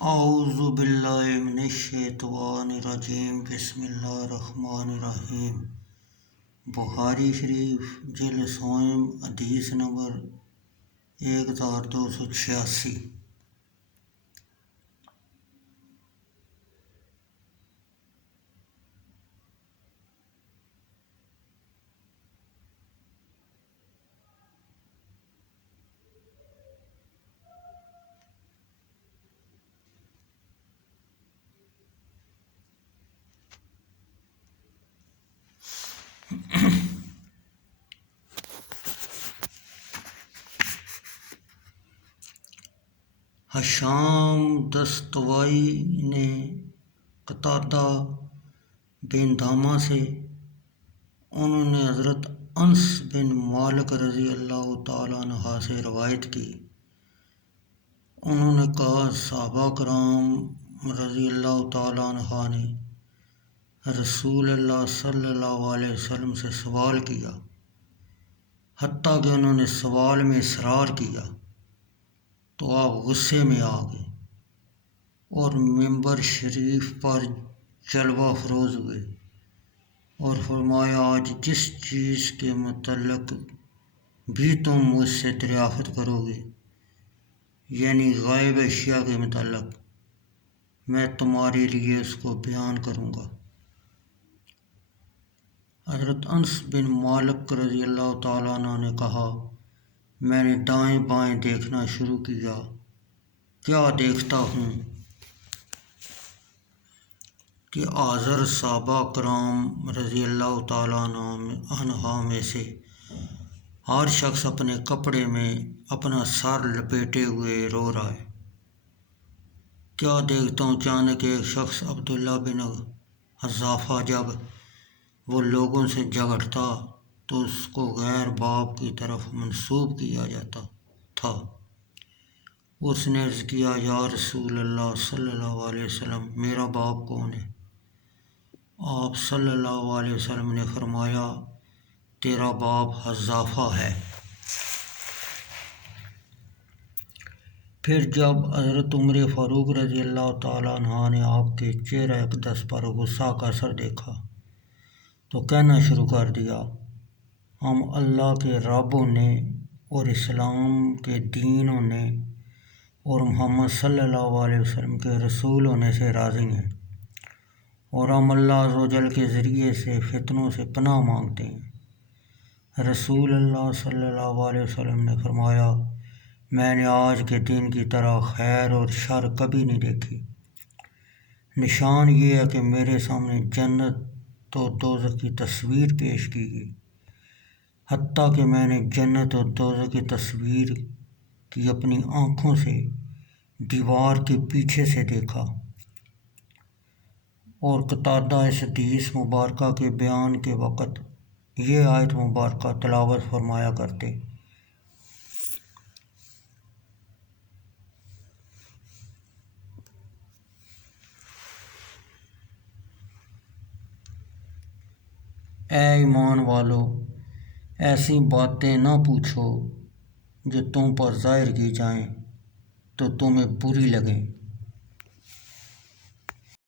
اعوذ باللہ من الشیطان الرجیم بسم اللہ الرحمن الرحیم۔ بخاری شریف جلد سوم حدیث نمبر 1286۔ حشام دستوائی نے قتادہ بن دامہ سے انہوں نے حضرت انس بن مالک رضی اللہ تعالیٰ عنہ سے روایت کی۔ انہوں نے کہا صحابہ کرام رضی اللہ تعالیٰ عنہ نے رسول اللہ صلی اللہ علیہ وسلم سے سوال کیا، حتیٰ کہ انہوں نے سوال میں اصرار کیا تو آپ غصے میں آ گئے اور ممبر شریف پر جلوہ افروز ہوئے اور فرمایا، آج جس چیز کے متعلق بھی تم مجھ سے دریافت کرو گے، یعنی غائب اشیاء کے متعلق، میں تمہارے لیے اس کو بیان کروں گا۔ حضرت انس بن مالک رضی اللہ تعالیٰ عنہ نے کہا، میں نے دائیں بائیں دیکھنا شروع کیا، کیا دیکھتا ہوں کہ حاضر صحابہ کرام رضی اللہ تعالیٰ عنہ میں سے ہر شخص اپنے کپڑے میں اپنا سر لپیٹے ہوئے رو رہا ہے۔ کیا دیکھتا ہوں، اچانک ایک شخص عبداللہ بن حذافہ جب وہ لوگوں سے جھگڑتا تو اس کو غیر باپ کی طرف منسوب کیا جاتا تھا۔ اس نے عرض کیا، یا رسول اللہ صلی اللہ علیہ وسلم، میرا باپ کون ہے؟ آپ صلی اللہ علیہ وسلم نے فرمایا، تیرا باپ حذافہ ہے۔ پھر جب حضرت عمر فاروق رضی اللہ تعالیٰ عنہ نے آپ کے چہرہ اقدس پر غصہ کا اثر دیکھا تو کہنا شروع کر دیا، ہم اللہ کے رب ہونے اور اسلام کے دین ہونے اور محمد صلی اللہ علیہ وسلم کے رسول ہونے سے راضی ہیں، اور ہم اللہ عز و جل کے ذریعے سے فتنوں سے پناہ مانگتے ہیں۔ رسول اللہ صلی اللہ علیہ وسلم نے فرمایا، میں نے آج کے دن کی طرح خیر اور شر کبھی نہیں دیکھی۔ نشان یہ ہے کہ میرے سامنے جنت و دوزخ کی تصویر پیش کی گئی، حتیٰ کہ میں نے جنت اور دوزخ کی تصویر کی اپنی آنکھوں سے دیوار کے پیچھے سے دیکھا۔ اور قتادہ اس حدیث مبارکہ کے بیان کے وقت یہ آیت مبارکہ تلاوت فرمایا کرتے، اے ایمان والو، ایسی باتیں نہ پوچھو جو تم پر ظاہر کی جائیں تو تمہیں بری لگیں۔